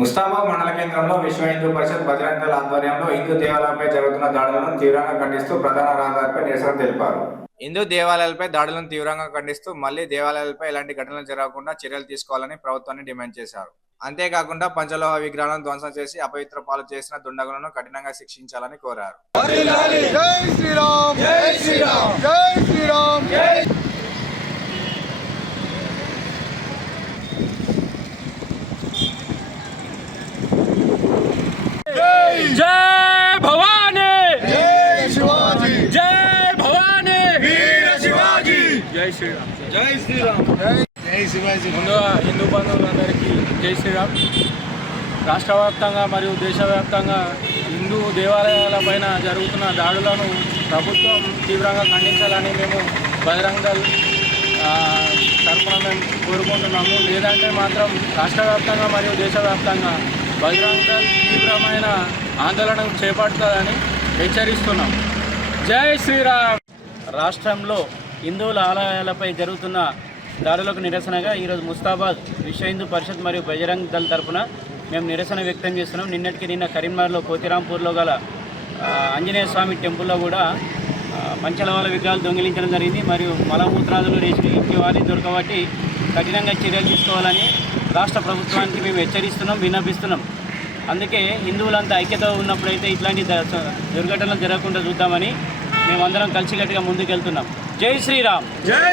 ముస్తాబాద్ మండల కేంద్రంలో విశ్వ హిందూ పరిషత్ బజరంగ దళ ఆధ్వర్యంలో హిందూ దేవాలయాలపై జరుగుతున్న దాడులను తీవ్రంగా ఖండిస్తూ ప్రధాన రహదారిపై నిరసన తెలిపారు. హిందూ దేవాలయాలపై దాడులను తీవ్రంగా ఖండిస్తూ మళ్లీ దేవాలయాలపై ఎలాంటి ఘటనలు జరగకుండా చర్యలు తీసుకోవాలని ప్రభుత్వాన్ని డిమాండ్ చేశారు. అంతేకాకుండా పంచలోహ విగ్రహాలను ధ్వంసం చేసి అపవిత్ర పాలు చేసిన దుండగులను కఠినంగా శిక్షించాలని కోరారు. జై శ్రీరామ్ జై శ్రీరామ్ జై శ్రీరామ్ జై जय भवानी जय शिवाजी जय भवानी वीर शिवाजी जय श्रीराम जय श्रीराम जय शिवाजी ముందుగా హిందూ బంధువులందరికీ జై శ్రీరామ్. రాష్ట్ర వ్యాప్తంగా మరియు దేశవ్యాప్తంగా హిందూ దేవాలయాలపైన జరుగుతున్న దాడులను ప్రభుత్వం తీవ్రంగా ఖండించాలని మేము బజరంగ దళ్ తరఫున మేము కోరుకుంటున్నాము. లేదంటే మాత్రం రాష్ట్ర వ్యాప్తంగా మరియు దేశవ్యాప్తంగా బజరంగ దళ్ తీవ్రమైన ఆందోళన చేపడుతుందని హెచ్చరిస్తున్నాం. జై శ్రీరామ్. రాష్ట్రంలో హిందువుల ఆలయాలపై జరుగుతున్న దాడులకు నిరసనగా ఈరోజు ముస్తాబాద్ విశ్వ హిందూ పరిషత్ మరియు బజరంగ్ దళ్ తరఫున మేము నిరసన వ్యక్తం చేస్తున్నాం. నిన్న కరీంనగర్లో కోతిరాంపూర్లో గల ఆంజనేయ స్వామి టెంపుల్లో కూడా పంచలవాల విగ్రహాలు దొంగిలించడం జరిగింది. మరియు మలమూత్రాదులు ఇంటి వారి దొరకబట్టి కఠినంగా చర్యలు తీసుకోవాలని రాష్ట్ర ప్రభుత్వానికి మేము హెచ్చరిస్తున్నాం, విన్నపిస్తున్నాం. అందుకే హిందువులంతా ఐక్యత ఉన్నప్పుడైతే ఇట్లాంటి దుర్ఘటనలు జరగకుండా చూద్దామని మేమందరం కలిసికట్టుగా ముందుకెళ్తున్నాం. జై శ్రీరామ్. జై